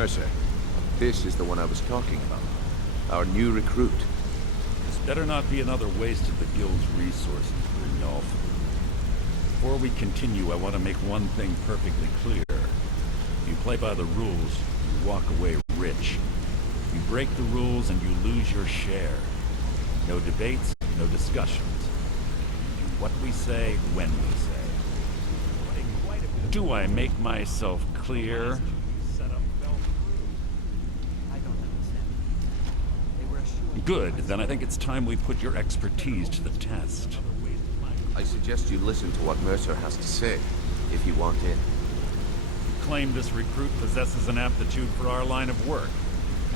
Mercer, this is the one I was talking about. Our new recruit. This better not be another waste of the Guild's resources, Brynjolf. Before we continue, I want to make one thing perfectly clear. If you play by the rules, you walk away rich. You break the rules and you lose your share. No debates, no discussions. We do what we say, when we say. Do I make myself clear? Good, then I think it's time we put your expertise to the test. I suggest you listen to what Mercer has to say, if you want in. You claim this recruit possesses an aptitude for our line of work.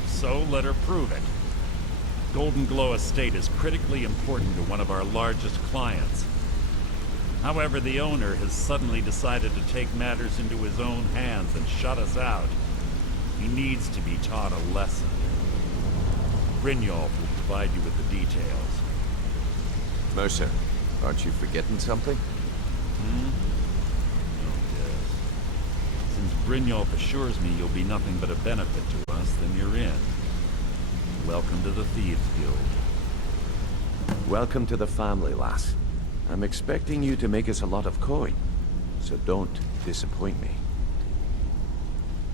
So let her prove it. Golden Glow Estate is critically important to one of our largest clients. However, the owner has suddenly decided to take matters into his own hands and shut us out. He needs to be taught a lesson. Brynjolf will provide you with the details. Mercer, aren't you forgetting something? Oh, yes. Since Brynjolf assures me you'll be nothing but a benefit to us, then you're in. Welcome to the Thieves Guild. Welcome to the family, lass. I'm expecting you to make us a lot of coin, so don't disappoint me.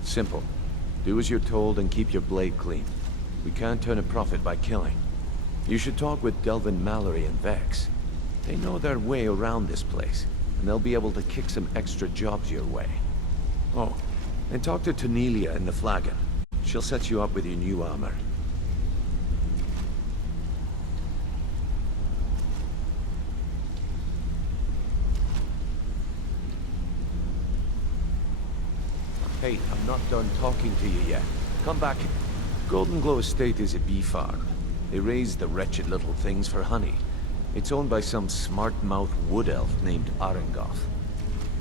Simple. Do as you're told and keep your blade clean. We can't turn a profit by killing. You should talk with Delvin Mallory and Vex. They know their way around this place, and they'll be able to kick some extra jobs your way. Oh, and talk to Tonelia in the Flagon. She'll set you up with your new armor. Hey, I'm not done talking to you yet. Come back. Golden Glow Estate is a bee farm. They raise the wretched little things for honey. It's owned by some smart-mouthed wood elf named Arengoth.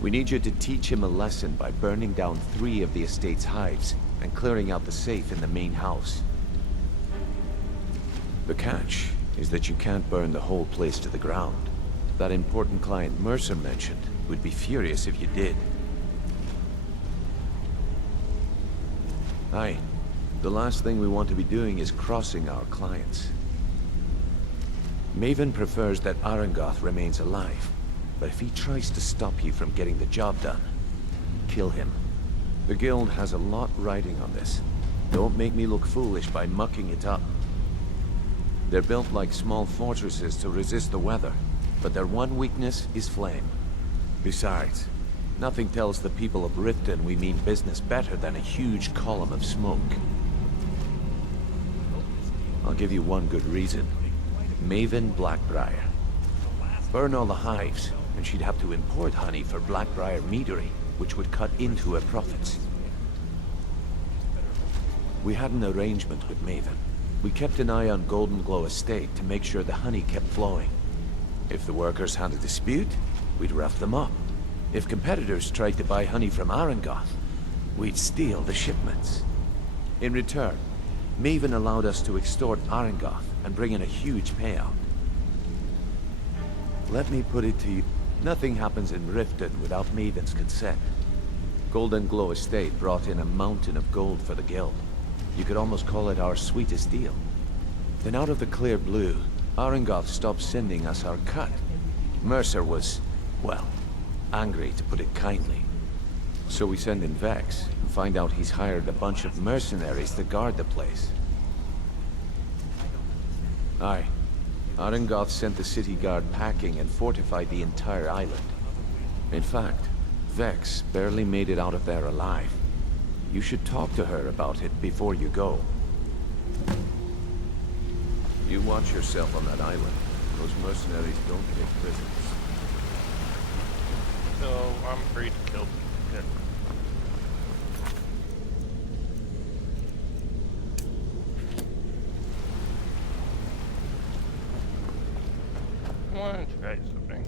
We need you to teach him a lesson by burning down 3 of the estate's hives and clearing out the safe in the main house. The catch is that you can't burn the whole place to the ground. That important client Mercer mentioned would be furious if you did. Aye. The last thing we want to be doing is crossing our clients. Maven prefers that Arengoth remains alive, but if he tries to stop you from getting the job done, kill him. The Guild has a lot riding on this. Don't make me look foolish by mucking it up. They're built like small fortresses to resist the weather, but their one weakness is flame. Besides, nothing tells the people of Riften we mean business better than a huge column of smoke. I'll give you one good reason. Maven Blackbriar. Burn all the hives, and she'd have to import honey for Blackbriar meadery, which would cut into her profits. We had an arrangement with Maven. We kept an eye on Golden Glow Estate to make sure the honey kept flowing. If the workers had a dispute, we'd rough them up. If competitors tried to buy honey from Arengoth, we'd steal the shipments. In return, Maven allowed us to extort Arengoth and bring in a huge payout. Let me put it to you, nothing happens in Riften without Maven's consent. Golden Glow Estate brought in a mountain of gold for the Guild. You could almost call it our sweetest deal. Then out of the clear blue, Arengoth stopped sending us our cut. Mercer was, well, angry to put it kindly. So we send in Vex and find out he's hired a bunch of mercenaries to guard the place. Aye. Arengoth sent the city guard packing and fortified the entire island. In fact, Vex barely made it out of there alive. You should talk to her about it before you go. You watch yourself on that island. Those mercenaries don't take prisoners. So I'm free to kill people. Good. I want to try something.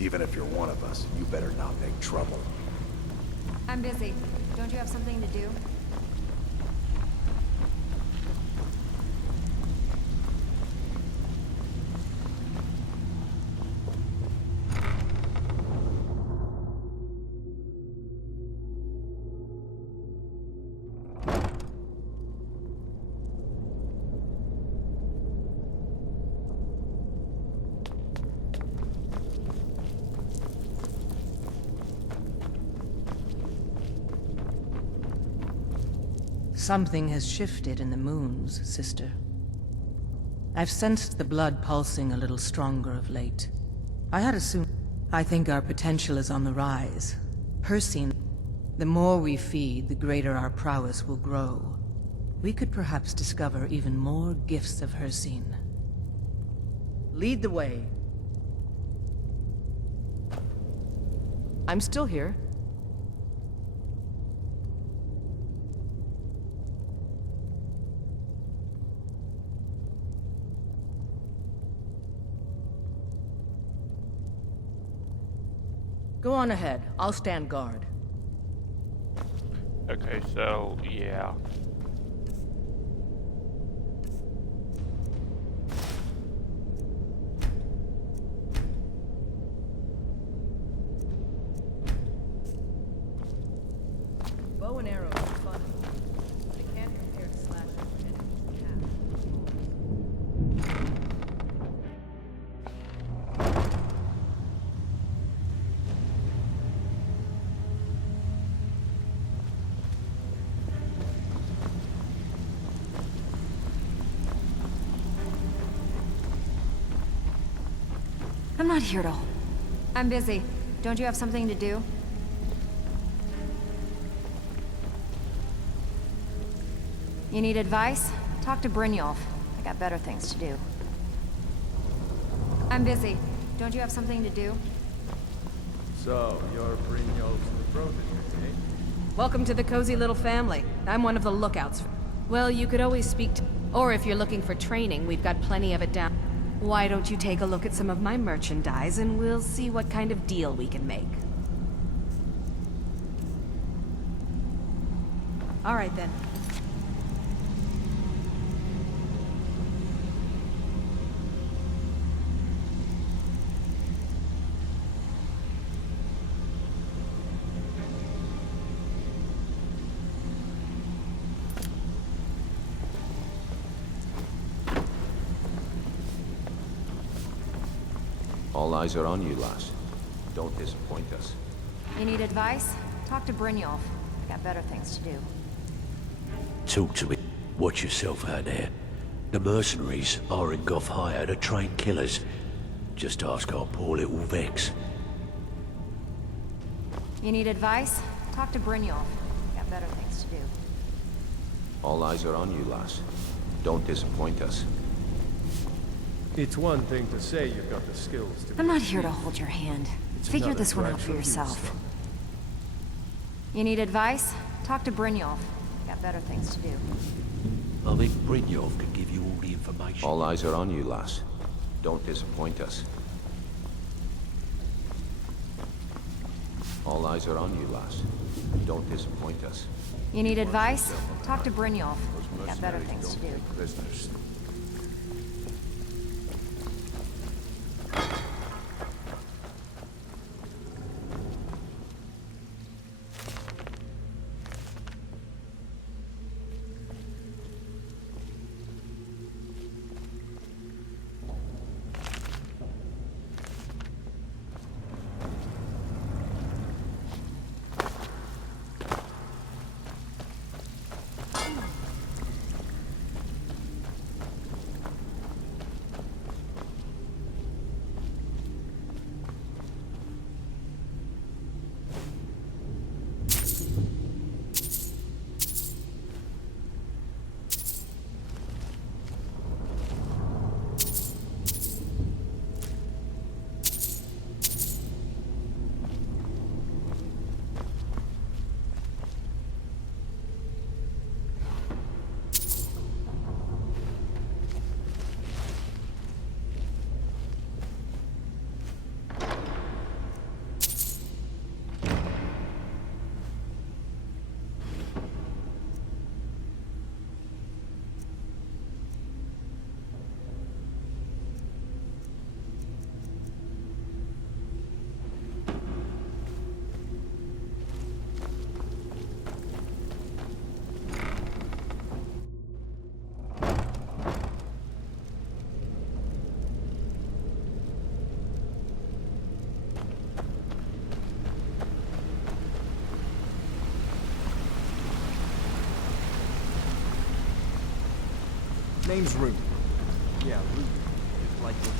Even if you're one of us, you better not make trouble. I'm busy. Don't you have something to do? Something has shifted in the moons, sister. I've sensed the blood pulsing a little stronger of late. I had assumed... I think our potential is on the rise. Hircine, the more we feed, the greater our prowess will grow. We could perhaps discover even more gifts of Hircine. Lead the way. I'm still here. Go on ahead. I'll stand guard. Okay, so, yeah. Bow and arrow are fun. They can't compare to slashing with I'm not here to... I'm busy. Don't you have something to do? You need advice? Talk to Brynjolf. I got better things to do. I'm busy. Don't you have something to do? So, you're Brynjolf's protege, eh? Welcome to the cozy little family. I'm one of the lookouts. Well, you could always speak to... Or if you're looking for training, we've got plenty of it down. Why don't you take a look at some of my merchandise and we'll see what kind of deal we can make. All right, then. All eyes are on you, lass. Don't disappoint us. You need advice? Talk to Brynjolf. I got better things to do. Talk to me. Watch yourself out there. The mercenaries are in Goth hire to train killers. Just ask our poor little Vex. You need advice? Talk to Brynjolf. I got better things to do. All eyes are on you, lass. Don't disappoint us. It's one thing to say you've got the skills to... I'm not here to hold your hand. Figure another this one right out for from yourself. Houston. You need advice? Talk to Brynjolf. I got better things to do. I think Brynjolf can give you all the information. All eyes are on you, lass. Don't disappoint us. All eyes are on you, lass. Don't disappoint us. You need advice? Talk to Brynjolf. I got better things to do. Prisoners. Name's Ruby. Yeah, Ruby. Just like your...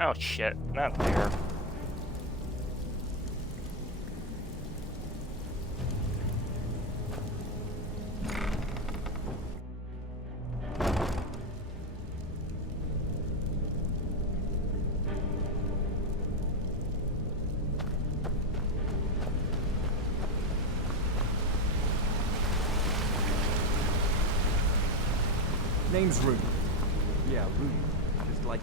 Oh shit, not there. Name's Ruby. Yeah, Ruby. Just like...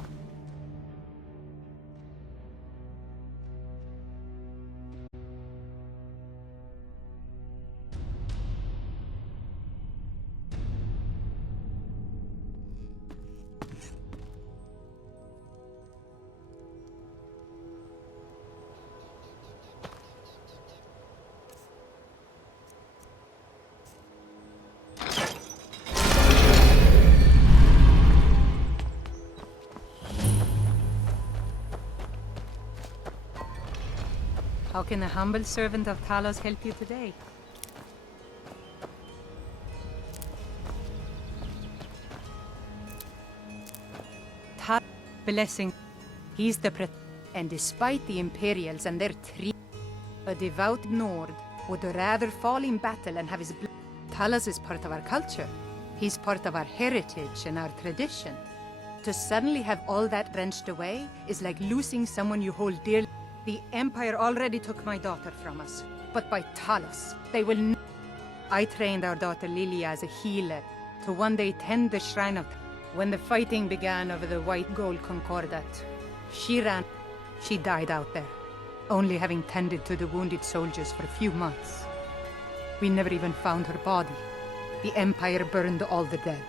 How can a humble servant of Talos help you today? Blessing. He's the and despite the Imperials and their a devout Nord would rather fall in battle and have his blood. Talos is part of our culture. He's part of our heritage and our tradition. To suddenly have all that wrenched away is like losing someone you hold dear. The Empire already took my daughter from us, but by Talos, they will I trained our daughter Lilia as a healer to one day tend the shrine of. When the fighting began over the white gold concordat, she ran. She died out there, only having tended to the wounded soldiers for a few months. We never even found her body. The Empire burned all the dead.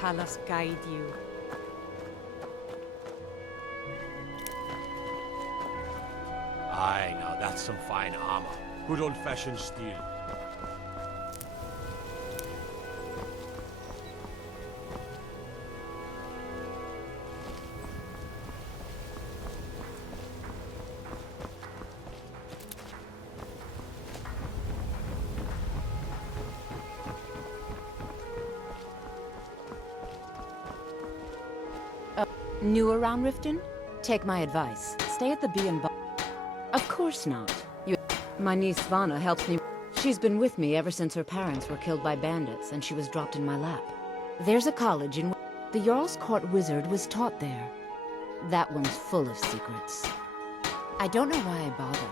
Talos guide you. Aye, now that's some fine armor. Good old-fashioned steel. New around Riften? Take my advice. Stay at the B&B. Of course not. My niece Svana helps me. She's been with me ever since her parents were killed by bandits and she was dropped in my lap. There's a college in... The Jarl's Court wizard was taught there. That one's full of secrets. I don't know why I bother.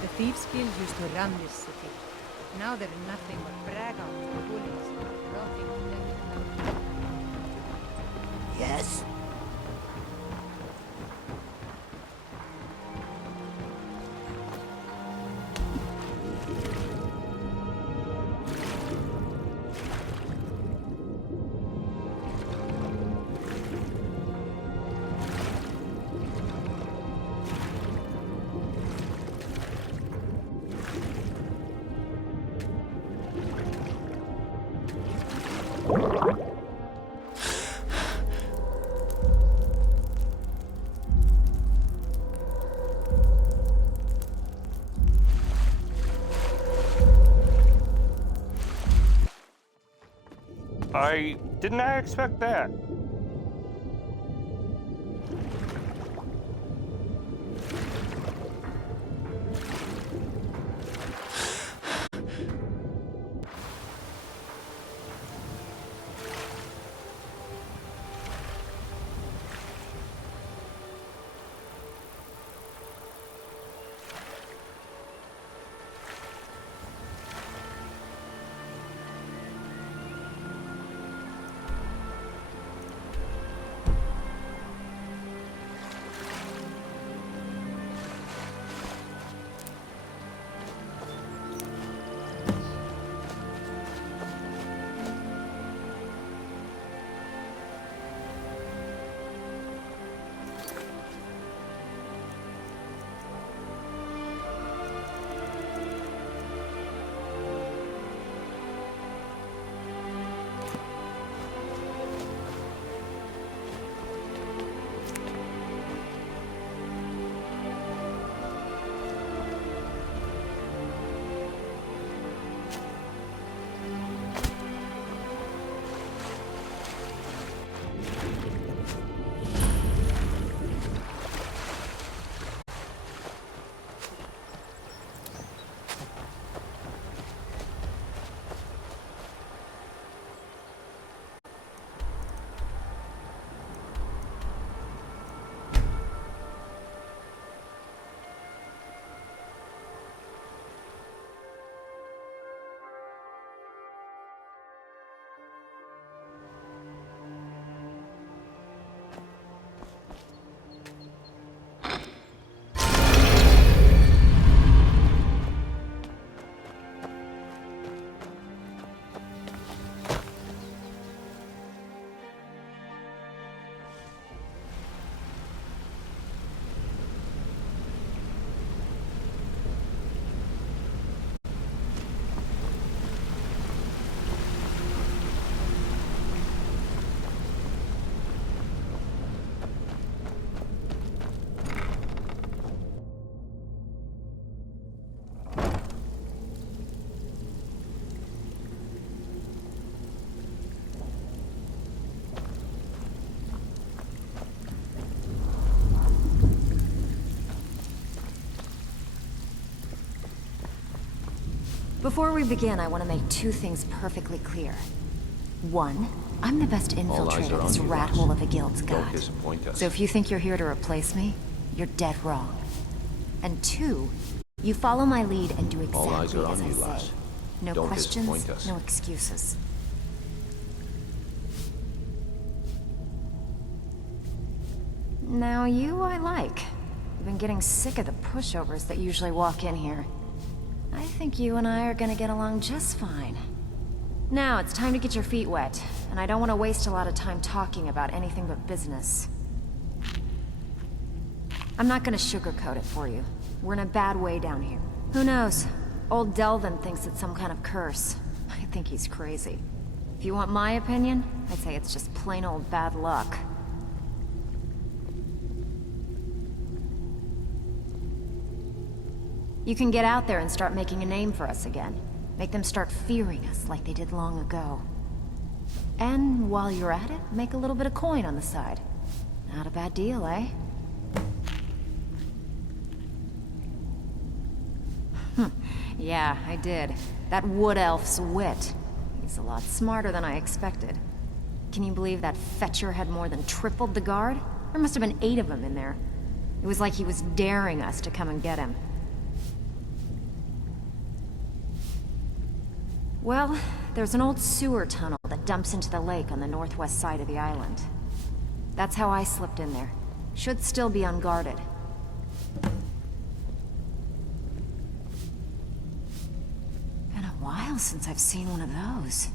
The Thieves Guild used to run this city. Now they're nothing but bragouts, bullies, rotting death. Yes? I didn't expect that. Before we begin, I want to make two things perfectly clear. One, I'm the best All eyes infiltrator are on this you, rat Ross. hole of a guild's Don't got. disappoint us. So if you think you're here to replace me, you're dead wrong. And two, you follow my lead and do All eyes exactly are as on I you, say. lass. No Don't questions, disappoint us. no excuses. Now you I like. I've been getting sick of the pushovers that usually walk in here. I think you and I are gonna get along just fine. Now it's time to get your feet wet, and I don't want to waste a lot of time talking about anything but business. I'm not gonna sugarcoat it for you. We're in a bad way down here. Who knows? Old Delvin thinks it's some kind of curse. I think he's crazy. If you want my opinion, I'd say it's just plain old bad luck. You can get out there and start making a name for us again. Make them start fearing us like they did long ago. And while you're at it, make a little bit of coin on the side. Not a bad deal, eh? Yeah, I did. That wood elf's wit. He's a lot smarter than I expected. Can you believe that fetcher had more than tripled the guard? There must have been 8 of them in there. It was like he was daring us to come and get him. Well, there's an old sewer tunnel that dumps into the lake on the northwest side of the island. That's how I slipped in there. Should still be unguarded. Been a while since I've seen one of those.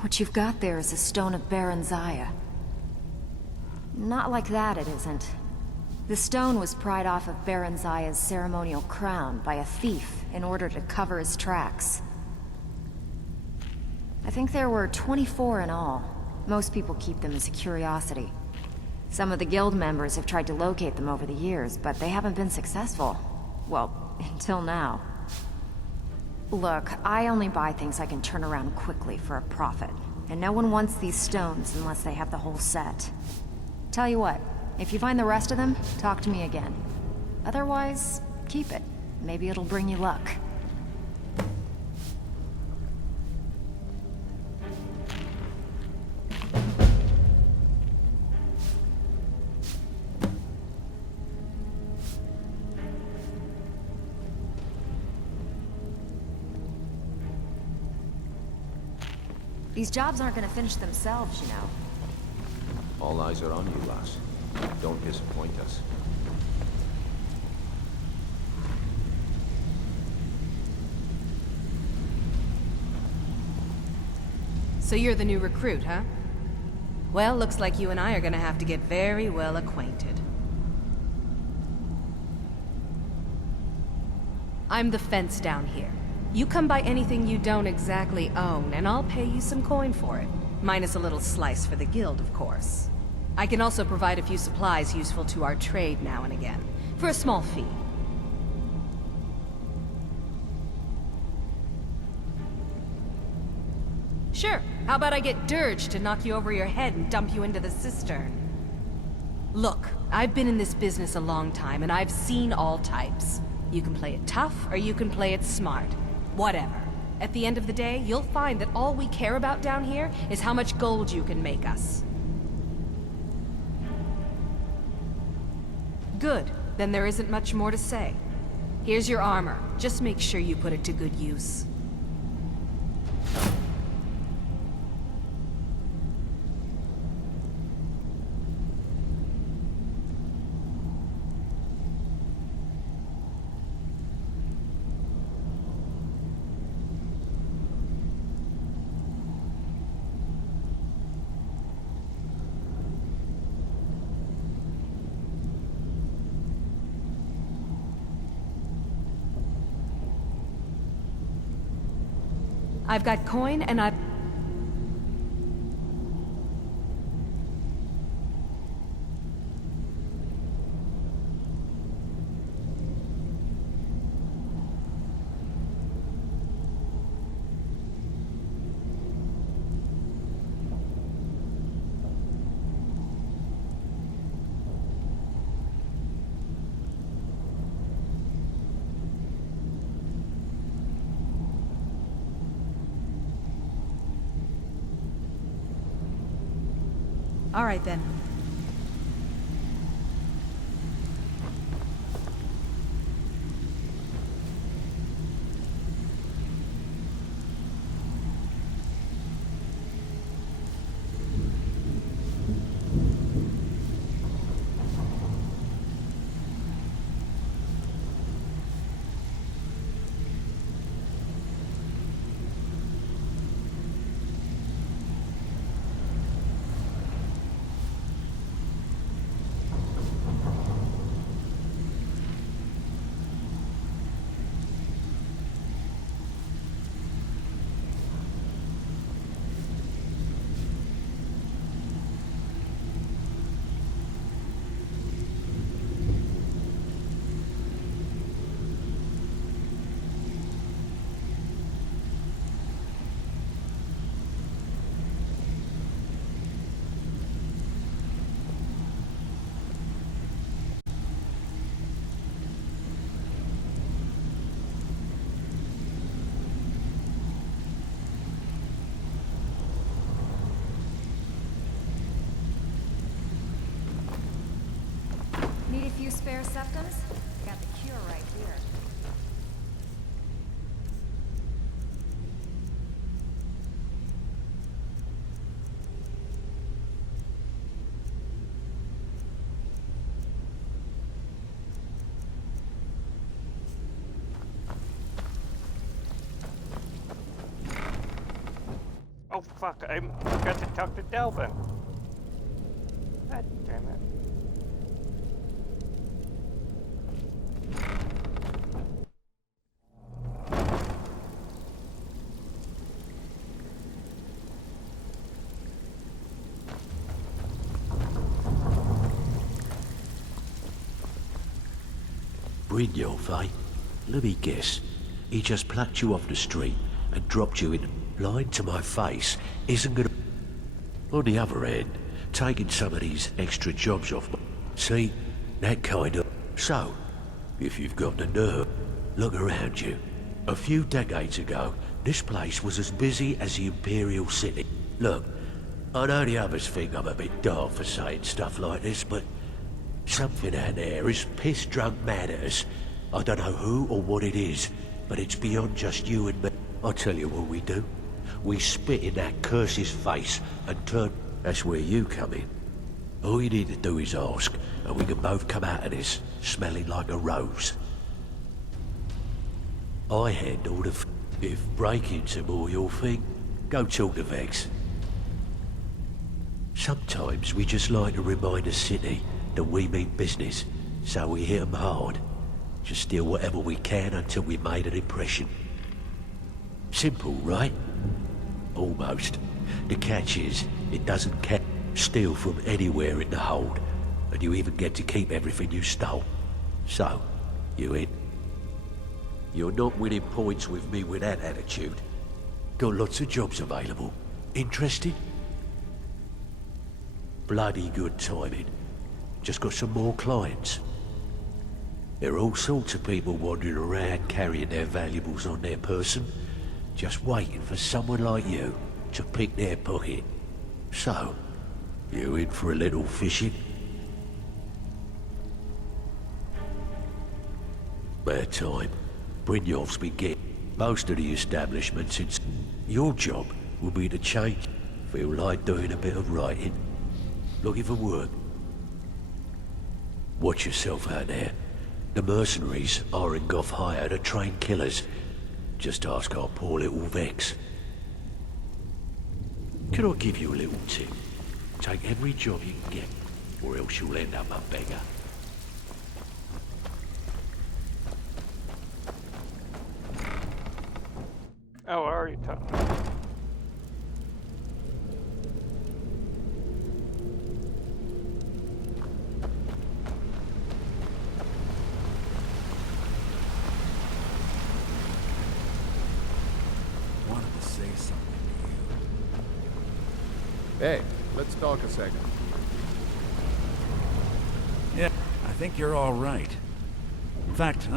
What you've got there is a stone of Baron Zaya. Not like that, it isn't. The stone was pried off of Baron Zaya's ceremonial crown by a thief in order to cover his tracks. I think there were 24 in all. Most people keep them as a curiosity. Some of the guild members have tried to locate them over the years, but they haven't been successful. Well, until now. Look, I only buy things I can turn around quickly for a profit. And no one wants these stones unless they have the whole set. Tell you what, if you find the rest of them, talk to me again. Otherwise, keep it. Maybe it'll bring you luck. These jobs aren't gonna finish themselves, you know. All eyes are on you, lass. Don't disappoint us. So you're the new recruit, huh? Well, looks like you and I are gonna have to get very well acquainted. I'm the fence down here. You come by anything you don't exactly own, and I'll pay you some coin for it. Minus a little slice for the guild, of course. I can also provide a few supplies useful to our trade now and again, for a small fee. Sure, how about I get Dirge to knock you over your head and dump you into the cistern? Look, I've been in this business a long time, and I've seen all types. You can play it tough, or you can play it smart. Whatever. At the end of the day, you'll find that all we care about down here is how much gold you can make us. Good. Then there isn't much more to say. Here's your armor. Just make sure you put it to good use. I've got coin and I've... All right then. Need a few spare septums? Got the cure right here. Oh fuck, I forgot to talk to Delvin. God damn it. Brynjolf, eh? Let me guess. He just plucked you off the street and dropped you in. Lying to my face isn't gonna... On the other hand, taking some of these extra jobs off my... See? That kind of... So, if you've got the nerve, look around you. A few decades ago, this place was as busy as the Imperial City. Look, I know the others think I'm a bit daft for saying stuff like this, but... something out there is piss-drunk mad at us. I don't know who or what it is, but it's beyond just you and me. I'll tell you what we do. We spit in that curse's face and turn... That's where you come in. All you need to do is ask, and we can both come out of this smelling like a rose. I handle the... If breaking's more your thing, go talk to Vex. Sometimes we just like to remind the city that we mean business, so we hit 'em hard. Just steal whatever we can until we made an impression. Simple, right? Almost. The catch is, it doesn't steal from anywhere in the hold, and you even get to keep everything you stole. So, you in? You're not winning points with me with that attitude. Got lots of jobs available. Interested? Bloody good timing. Just got some more clients. There are all sorts of people wandering around carrying their valuables on their person, just waiting for someone like you to pick their pocket. So, you in for a little fishing? Bad time. Brynjolf's been getting most of the establishments in... Your job will be to change. Feel like doing a bit of writing. Looking for work. Watch yourself out there. The mercenaries are in Goth hired to train killers. Just ask our poor little Vex. Can I give you a little tip? Take every job you can get, or else you'll end up a beggar. Oh, I already talked. Hey, let's talk a second. Yeah, I think you're all right. In fact,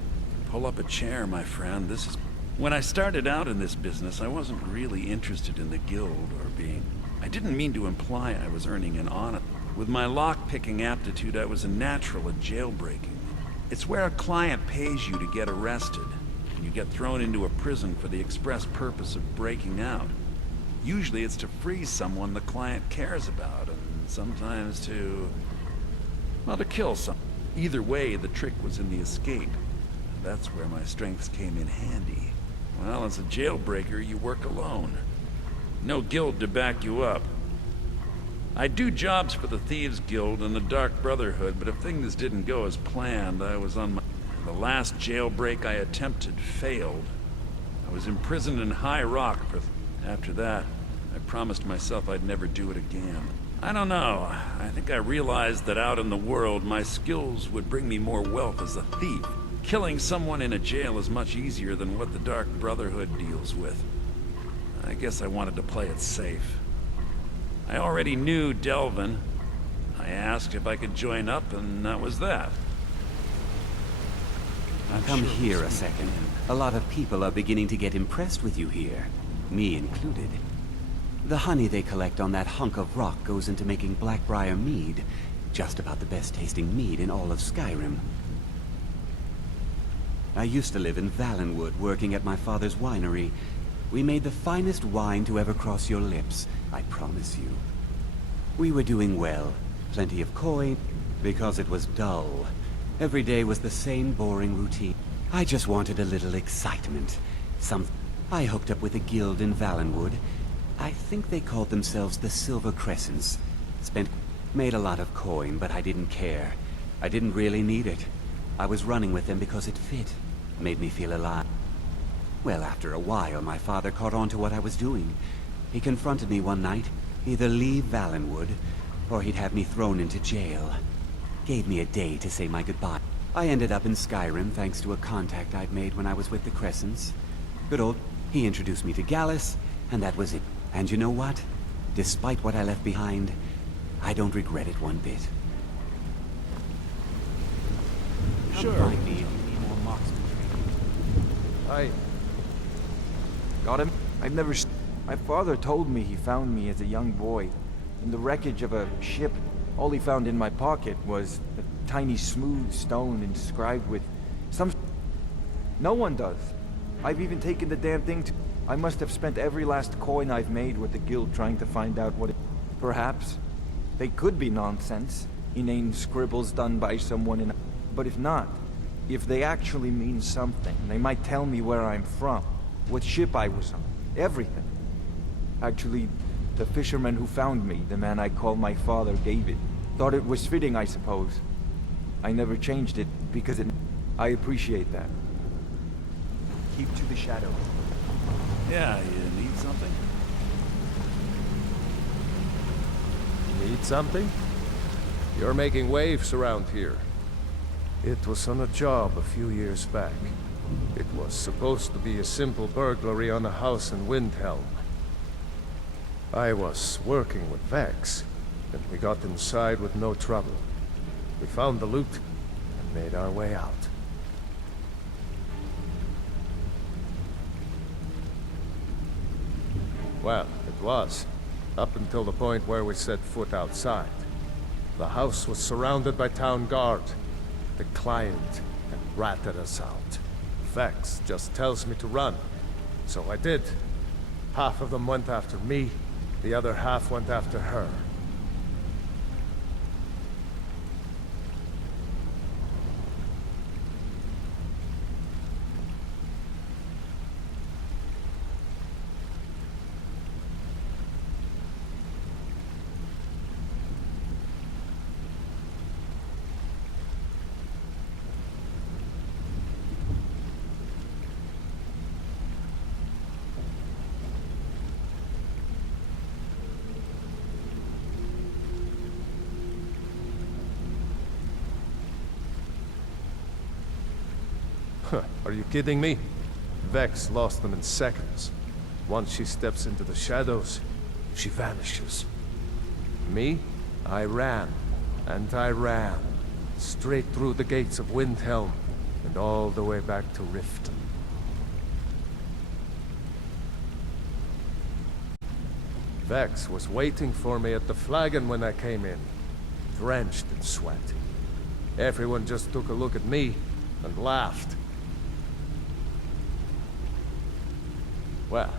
pull up a chair, my friend. This is... When I started out in this business, I wasn't really interested in the guild or being... I didn't mean to imply I was earning an honest... With my lock-picking aptitude, I was a natural at jailbreaking. It's where a client pays you to get arrested, and you get thrown into a prison for the express purpose of breaking out. Usually it's to free someone the client cares about, and sometimes well, to kill someone. Either way, the trick was in the escape. That's where my strengths came in handy. Well, as a jailbreaker, you work alone. No guild to back you up. I do jobs for the Thieves Guild and the Dark Brotherhood, but if things didn't go as planned, I was on my... The last jailbreak I attempted failed. I was imprisoned in High Rock for... After that, I promised myself I'd never do it again. I don't know. I think I realized that out in the world, my skills would bring me more wealth as a thief. Killing someone in a jail is much easier than what the Dark Brotherhood deals with. I guess I wanted to play it safe. I already knew Delvin. I asked if I could join up, and that was that. Come here a second. A lot of people are beginning to get impressed with you here, me included. The honey they collect on that hunk of rock goes into making Blackbriar mead, just about the best tasting mead in all of Skyrim. I used to live in Valenwood, working at my father's winery. We made the finest wine to ever cross your lips, I promise you. We were doing well, plenty of coin, because it was dull. Every day was the same boring routine. I just wanted a little excitement. I hooked up with a guild in Valenwood. I think they called themselves the Silver Crescents. Made a lot of coin, but I didn't care. I didn't really need it. I was running with them because it fit. Made me feel alive. Well, after a while, my father caught on to what I was doing. He confronted me one night. Either leave Valenwood, or he'd have me thrown into jail. Gave me a day to say my goodbye. I ended up in Skyrim thanks to a contact I'd made when I was with the Crescents. Good old... He introduced me to Gallus, and that was it. And you know what? Despite what I left behind, I don't regret it one bit. Sure. Find me if you need more marksman training. Got him? I've never... My father told me he found me as a young boy in the wreckage of a ship. All he found in my pocket was a tiny smooth stone inscribed with some... No one does. I've even taken the damn thing to... I must have spent every last coin I've made with the guild trying to find out what it... Perhaps. They could be nonsense. Inane scribbles done by someone in... But if not, if they actually mean something, they might tell me where I'm from, what ship I was on, everything. Actually, the fisherman who found me, the man I call my father, David, thought it was fitting, I suppose. I never changed it because it... I appreciate that. Keep to the shadows. Yeah, you need something? Need something? You're making waves around here. It was on a job a few years back. It was supposed to be a simple burglary on a house in Windhelm. I was working with Vex, and we got inside with no trouble. We found the loot, and made our way out. Well, it was, up until the point where we set foot outside. The house was surrounded by town guard. The client had ratted us out. Vex just tells me to run, so I did. Half of them went after me, the other half went after her. Are you kidding me? Vex lost them in seconds. Once she steps into the shadows, she vanishes. Me? I ran, and I ran, straight through the gates of Windhelm, and all the way back to Riften. Vex was waiting for me at the flagon when I came in. drenched in sweat. Everyone just took a look at me and laughed. Well,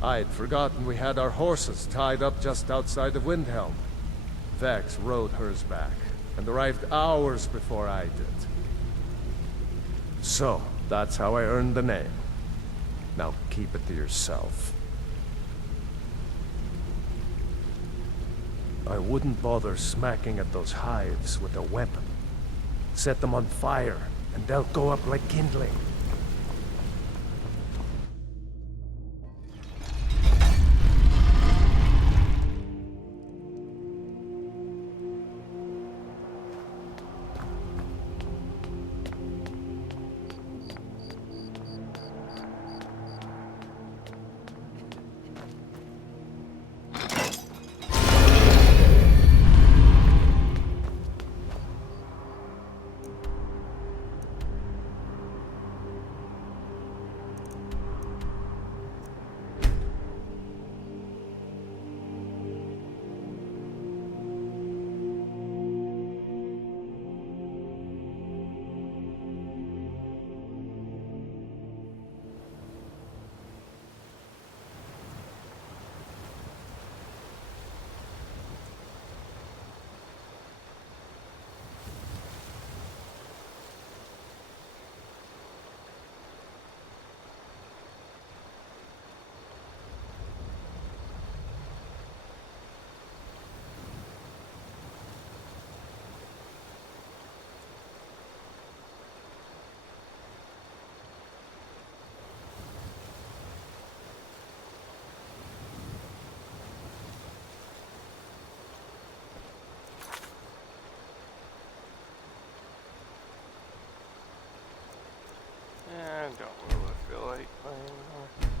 I'd forgotten we had our horses tied up just outside of Windhelm. Vex rode hers back, and arrived hours before I did. So, that's how I earned the name. Now keep it to yourself. I wouldn't bother smacking at those hives with a weapon. Set them on fire, and they'll go up like kindling. I don't really feel like playing anymore.